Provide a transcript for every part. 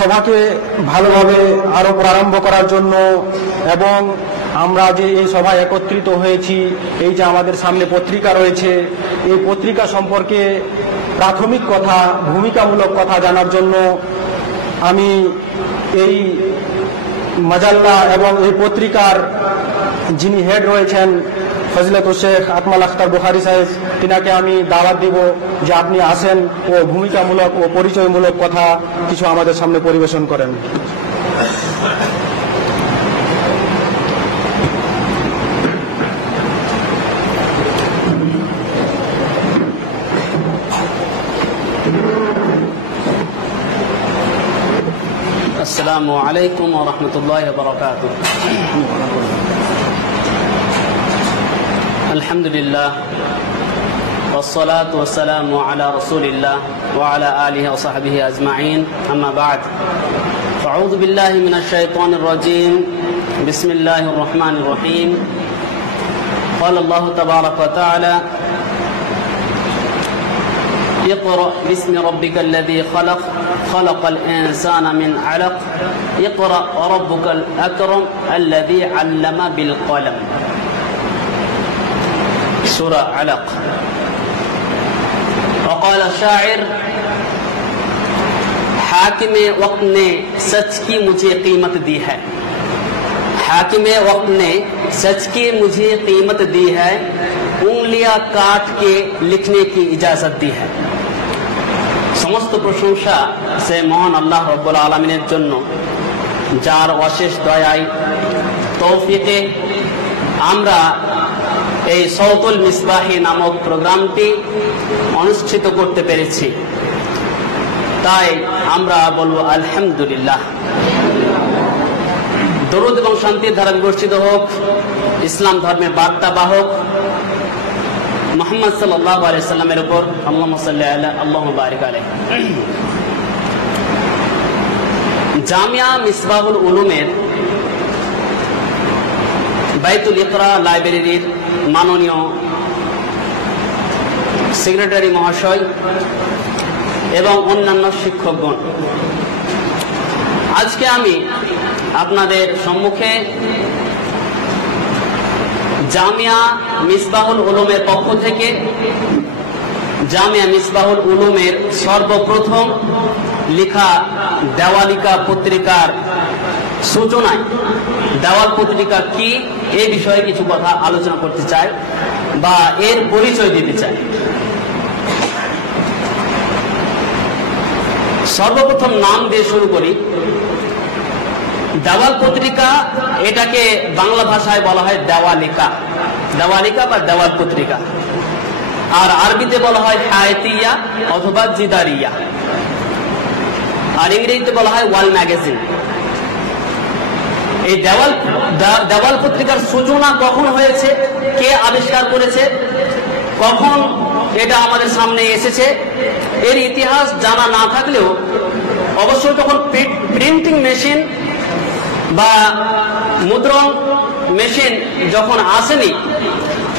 সভাকে ভালোভাবে আরো প্রারম্ভ করার জন্য এবং আমরা যে এই সভায় একত্রিত হয়েছি, এই যে আমাদের সামনে পত্রিকা রয়েছে, এই পত্রিকা সম্পর্কে প্রাথমিক কথা, ভূমিকামূলক কথা জানার জন্য আমি এই মাজাল্লা এবং এই পত্রিকার যিনি হেড রয়েছেন ফজিলত শেখ আকমাল আখতার বুখারী সাহেব, তিনাকে আমি দাওয়াত দিব যে আপনি আসেন ও ভূমিকামূলক ও পরিচয়মূলক কথা কিছু আমাদের সামনে পরিবেশন করেন। আসসালামু আলাইকুম ওয়া রাহমাতুল্লাহি ওয়া বারাকাতুহু। আলহামদুলিল্লাহ والصلاة والسلام على رسول الله وعلى آله وصحبه أجمعين أما بعد فأعوذ بالله من الشيطان الرجيم بسم الله الرحمن الرحيم قال الله تبارك وتعالى اقرأ باسم ربك الذي خلق خلق الإنسان من علق اقرأ وربك الأكرم الذي علم بالقلم سورة علق. وقال الشاعر हाकिम वक्त ने सच की मुझे कीमत दी है, हाकिम वक्त ने सच की मुझे कीमत दी है, उंगलियां काट के लिखने की इजाजत दी है। समस्त प्रशंसा से মহান আল্লাহ রব্বুল আলামিনের জন্য, যার অশেষ দয়ায় তৌফিকে আমরা এই সৌতুল মিসবাহি নামক প্রোগ্রামটি অনুষ্ঠিত করতে পেরেছি। তাই আমরা বলবো আলহামদুলিল্লাহ। দরুদ এবং শান্তির ধারা বিবর্ষিত হোক ইসলাম ধর্মের বার্তা বাহক মুহাম্মদ সাল্লাল্লাহু আলাইহি সাল্লামের উপর। আল্লাহুম্মা সাল্লি আলা আল্লাহুম্মা বারিক আলাইহি। জামিয়া মিসবাহুল উলুমের বাইতুল ইকরা লাইব্রেরির মাননীয় সেক্রেটারি মহাশয় এবং অন্যান্য শিক্ষকগণ, আজকে আমি আপনাদের সম্মুখে জামিয়া মিসবাহুল উলুমের পক্ষ থেকে জামিয়া মিসবাহুল উলুমের সর্বপ্রথম লেখা দেওয়ালিকা পত্রিকার সূচনায় দেওয়াল পত্রিকা কি এই বিষয়ে কিছু কথা আলোচনা করতে চাই বা এর পরিচয় দিতে চাই। সর্বপ্রথম নাম দিয়ে শুরু করি। দেওয়াল পত্রিকা, এটাকে বাংলা ভাষায় বলা হয় দেওয়ালিকা, দেওয়ালিকা বা দেওয়াল পত্রিকা, আর আরবিতে বলা হয় হায়াতিয়া অথবা জিদারিয়া, আর ইংরেজিতে বলা হয় ওয়াল ম্যাগাজিন। এই দেওয়াল পত্রিকার সূচনা কখন হয়েছে, কে আবিষ্কার করেছে, কখন এটা আমাদের সামনে এসেছে, এর ইতিহাস জানা না থাকলেও অবশ্যই তখন প্রিন্টিং মেশিন বা মুদ্রণ মেশিন যখন আসেনি,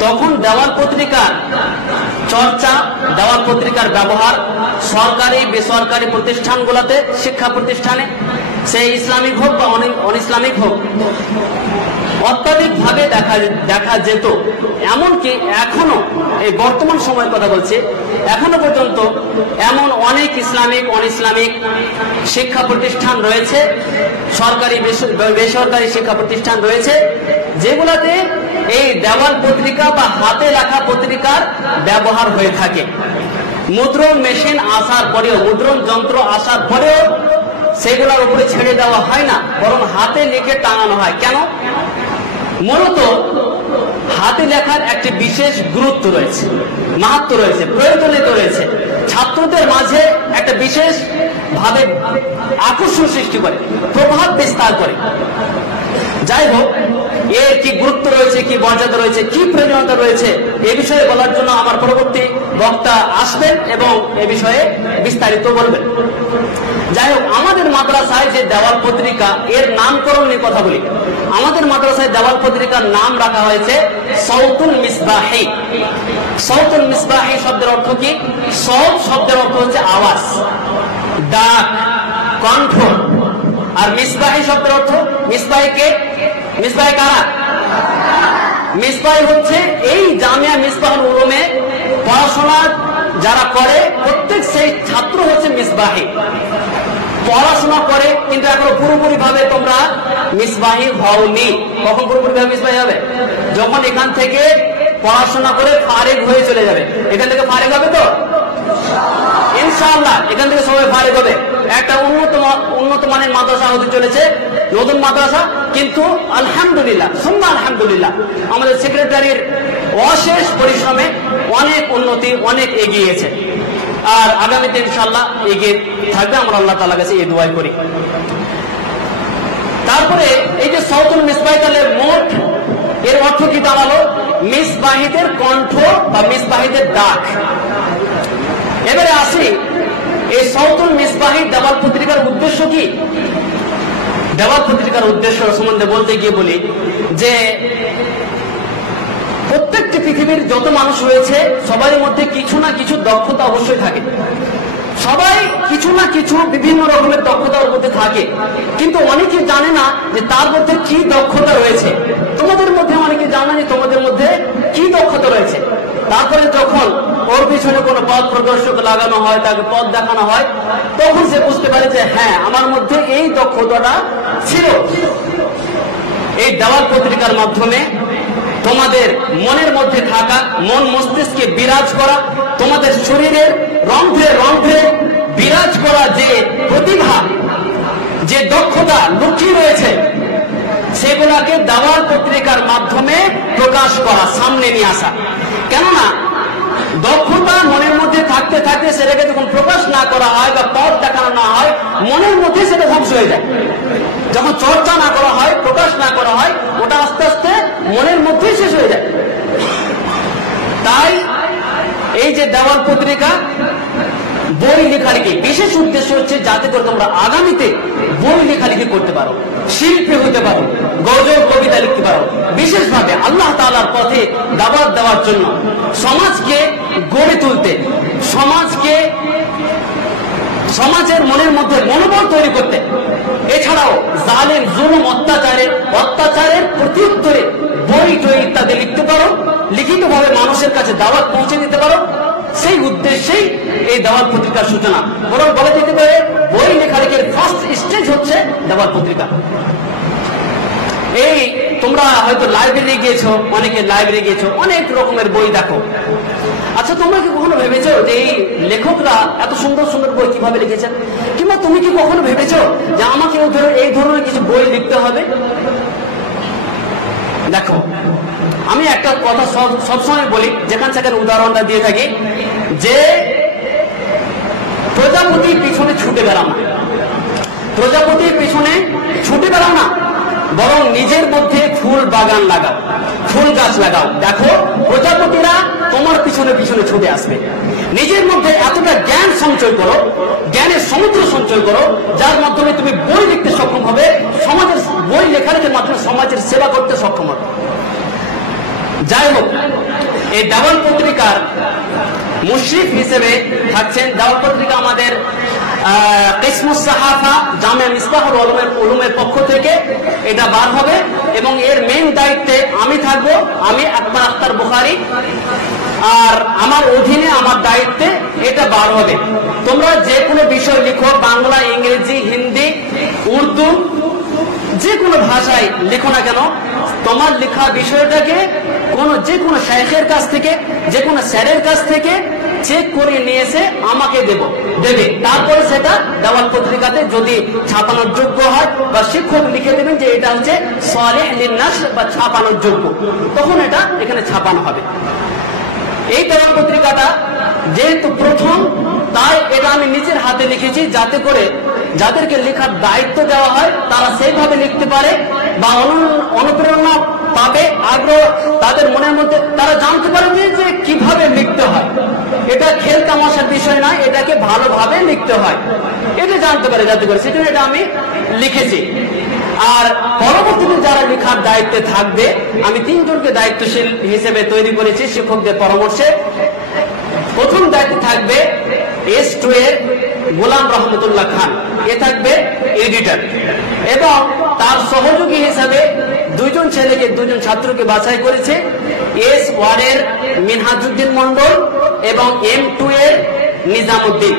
তখন দেওয়াল পত্রিকার চর্চা, দেওয়াল পত্রিকার ব্যবহার সরকারি বেসরকারি প্রতিষ্ঠানগুলোতে, শিক্ষা প্রতিষ্ঠানে, সে ইসলামিক হোক বা অন ইসলামিক হোক, অত্যাধিক ভাবে দেখা যেত। এমনকি এখনো, এই বর্তমান সময়ের কথা বলছি, এখনো পর্যন্ত এমন অনেক ইসলামিক অন ইসলামিক শিক্ষা প্রতিষ্ঠান রয়েছে, সরকারি বেসরকারি শিক্ষা প্রতিষ্ঠান রয়েছে, যেগুলোতে এই দেওয়াল পত্রিকা বা হাতে লেখা পত্রিকার ব্যবহার হয়ে থাকে। মুদ্রণ মেশিন আসার পরেও, মুদ্রণ যন্ত্র আসার পরেও সেগুলোর উপরে ছেড়ে দেওয়া হয় না, বরং হাতে লিখে টাঙানো হয়। কেন? মূলত হাতে লেখার একটি বিশেষ গুরুত্ব রয়েছে, মাহাত্ম্য রয়েছে, প্রয়োজনীয়তা রয়েছে, ছাত্রদের মাঝে একটা বিশেষ ভাবে আকর্ষণ সৃষ্টি করে, প্রভাব বিস্তার করে। যাই হোক, এর কি গুরুত্ব রয়েছে, কি মর্যাদা রয়েছে, কি প্রয়োজনীয়তা রয়েছে, এ বিষয়ে বলার জন্য আমার পরবর্তী বক্তা আসবেন এবং এ বিষয়ে বিস্তারিত বলবেন। যাই হোক, আমাদের মাদ্রাসায় যে দেওয়াল পত্রিকা, এর নামকরণ নিয়ে কথা বলি। আমাদের মাদ্রাসায় দেওয়াল পত্রিকার নাম রাখা হয়েছে সৌতুল মিসবাহি। সৌতুল মিসবাহি শব্দের অর্থ কি? সৌত শব্দের অর্থ হচ্ছে আওয়াজ, ডাক, কণ্ঠ, আর মিসবাহি শব্দের অর্থ, মিসবাহিকে, মিসবাহি কারা? মিসবাহি হচ্ছে এই জামিয়া মিসবাহুল উলুমে পড়াশোনা যারা করে প্রত্যেক সেই ছাত্র হচ্ছে মিসবাহি। পড়াশোনা করে কিন্তু এখনো পুরোপুরি ভাবে তোমরা মিসবাহি হওনি। কখন পুরোপুরি ভাবে মিসবাহি হবে? যখন এখান থেকে পড়াশোনা করে ফারেগ হয়ে চলে যাবে। এখান থেকে ফারেগ হবে তো ইনশাআল্লাহ, এখান থেকে সবাই ফারেগ হবে। একটা উন্নত মানের মাদ্রাসা হতে চলেছে, নতুন মাদ্রাসা। কিন্তু আলহামদুলিল্লাহ, সুম্মা আলহামদুলিল্লাহ, আমাদের সেক্রেটারির অশেষ পরিশ্রমে অনেক উন্নতি, অনেক এগিয়েছে। আর আগামীতে ইনশাআল্লাহ এগিয়ে থাকবে। আমরা আল্লাহ তাআলার কাছে এই দোয়া করি। তারপরে এই যে সাউতুল মিসবাহি, তাহলে মোট এর অর্থ কি দাঁড়ালো? মিসবাহিদের কণ্ঠ বা মিসবাহিদের ডাক। এবারে আসি এই সাউতুল মিসবাহি দেওয়াল পত্রিকার উদ্দেশ্য কি? দেওয়াল পত্রিকার উদ্দেশ্য সম্বন্ধে বলতে গিয়ে বলি যে প্রত্যেকটি পৃথিবীর যত মানুষ রয়েছে সবার মধ্যে কিছু না কিছু দক্ষতা অবশ্যই থাকে। সবাই কিছু না কিছু বিভিন্ন রকমের দক্ষতার মধ্যে থাকে, কিন্তু অনেকে জানে না যে তার মধ্যে কি দক্ষতা রয়েছে। তোমাদের মধ্যে অনেকে জানে যে তোমাদের মধ্যে কি দক্ষতা রয়েছে। তারপরে যখন ওর পিছনে কোনো পথ প্রদর্শক লাগানো হয়, তাকে পথ দেখানো হয়, তখন সে বুঝতে পারে যে হ্যাঁ, আমার মধ্যে এই দক্ষতাটা ছিল। এই দেওয়াল পত্রিকার মাধ্যমে তোমাদের মনের মধ্যে থাকা, মন মস্তিষ্কে বিরাজ করা, তোমাদের শরীরের রন্ধ্রে রন্ধ্রে বিরাজ করা যে প্রতিভা, যে দক্ষতা লুকিয়ে রয়েছে, সেগুলাকে দেওয়াল পত্রিকার মাধ্যমে প্রকাশ করা, সামনে নিয়ে আসা। কেননা দক্ষতা মনের মধ্যে থাকতে থাকতে সেটাকে যখন প্রকাশ না করা হয় বা পথ দেখানো না হয়, মনের মধ্যে সেটা ধ্বংস হয়ে যায়। যখন চর্চা না করা হয়, প্রকাশ না করা হয়, ওটা আস্তে আস্তে মনের মধ্যেই শেষ হয়ে যায়। তাই এই যে দেওয়াল পত্রিকা বই লেখালেখি বিশেষ উদ্দেশ্য হচ্ছে যাতে করে তোমরা আগামীতে বই লেখালেখি করতে পারো, শিল্পী হতে পারো, গজল কবিতা লিখতে পারো। বিশেষভাবে আল্লাহ তাআলার পথে দাওয়াত দেওয়ার জন্য, সমাজকে গড়ে তুলতে, সমাজের মনের মধ্যে মনোবল তৈরি করতে। এছাড়াও জালেম, জুলুম, অত্যাচারের প্রত্যুত্তরে বই টই ইত্যাদি লিখতে পারো, লিখিতভাবে মানুষের কাছে দাওয়াত পৌঁছে দিতে পারো। সেই উদ্দেশ্যেই এই দেওয়াল পত্রিকার সূচনা। বরং বলে দিতে পারে বই লেখালেখির ফার্স্ট স্টেজ হচ্ছে দেওয়াল পত্রিকা। এই তোমরা হয়তো লাইব্রেরি গিয়েছো, অনেকে লাইব্রেরি গিয়েছো, অনেক রকমের বই দেখো। আচ্ছা, তোমরা কি কখনো ভেবেছো যে এই লেখকরা এত সুন্দর সুন্দর বই কিভাবে লিখেছেন? কিংবা তুমি কি কখনো ভেবেছো যে আমাকে এই ধরনের কিছু বই লিখতে হবে? দেখো, আমি একটা কথা সবসময় বলি, যেখানে সেখানে উদাহরণটা দিয়ে থাকি, যে প্রজাপতির পিছনে ছুটে বেড়াও না, প্রজাপতির পিছনে ছুটে বেড়াও না, বরং নিজের মধ্যে ফুল বাগান লাগাও, ফুল গাছ লাগাও। দেখো, প্রজাপতিরা তোমার পিছনে পিছনে ছুটে আসবে। নিজের মধ্যে এতটা জ্ঞান সঞ্চয় করো, জ্ঞানের সমুদ্র সঞ্চয় করো, যার মাধ্যমে তুমি বই লিখতে সক্ষম হবে, সমাজের বই লেখালেখির মাধ্যমে সমাজের সেবা করতে সক্ষম হবে। যাই হোক, এই দেওয়াল পত্রিকার মুশরিফ হিসেবে থাকছেন, দেওয়াল পত্রিকা আমাদের কিসমুস সাহাফা জামিয়া মিসবাহুল উলুমের পক্ষ থেকে এটা বার হবে, এবং এর মেইন দায়িত্বে আমি থাকবো। আমি আকবর আখতার বুখারী, আর আমার অধীনে, আমার দায়িত্বে এটা বার হবে। তোমরা যে কোনো বিষয় লিখো, বাংলা, ইংরেজি, হিন্দি, উর্দু, যে কোনো ভাষায় লিখো না কেন, তোমার লেখা বিষয়টাকে যে কোনো শাইখের কাছ থেকে, যে কোনো স্যারের কাছ থেকে চেক করে নিয়ে এসে আমাকে দেবে। তারপরে সেটা দেওয়াল পত্রিকাতে যদি ছাপানোর যোগ্য হয়, বা শিক্ষক লিখে দেবেন যে এটা হচ্ছে সালেহ লিন্নাশর বা ছাপানোর যোগ্য, তখন এটা এখানে ছাপানো হবে। এই দেওয়াল পত্রিকাটা যেহেতু প্রথম, তাই এটা আমি নিজের হাতে লিখেছি, যাতে করে যাদেরকে লেখার দায়িত্ব দেওয়া হয় তারা সেইভাবে লিখতে পারে, বা অনুপ্রেরণা পাবে, আগ্রহ তাদের মনের মধ্যে, তারা জানতে পারবে যে কিভাবে লিখতে হয়। এটা খেল তামাশার বিষয় নয়, এটাকে ভালোভাবে লিখতে হয়, এটা জানতে পারে যাতে করে, সেজন্য এটা আমি লিখেছি। আর পরবর্তীতে যারা লেখার দায়িত্বে থাকবে, আমি 3 জনকে দায়িত্বশীল হিসেবে তৈরি করেছি শিক্ষকদের পরামর্শে। প্রথম দায়িত্বে থাকবে S2 এর গোলাম রহমতুল্লাহ খান, এ থাকবে এডিটর, এবং তার সহযোগী হিসাবে দুজন ছাত্রকে বাছাই করেছে, S1 এর মিনহাজউদ্দিন মন্ডল এবং M2 এর নিজামুদ্দিন।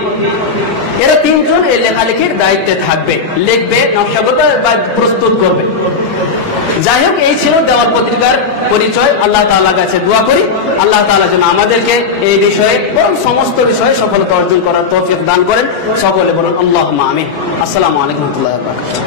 এরা তিনজন এই লেখালেখির দায়িত্বে থাকবে, লিখবে, নকশাগত বা প্রস্তুত করবে। যাই হোক, এই ছিল দেওয়াল পত্রিকার পরিচয়। আল্লাহ তাআলার কাছে দোয়া করি আল্লাহ তাআলা যেন আমাদেরকে এই বিষয়ে এবং সমস্ত বিষয়ে সফলতা অর্জন করার তৌফিক দান করেন। সকলে বলুন আল্লাহুম্মা আমিন। আসসালামু আলাইকুম ওয়া রাহমাতুল্লাহি ওয়া বারাকাতুহু।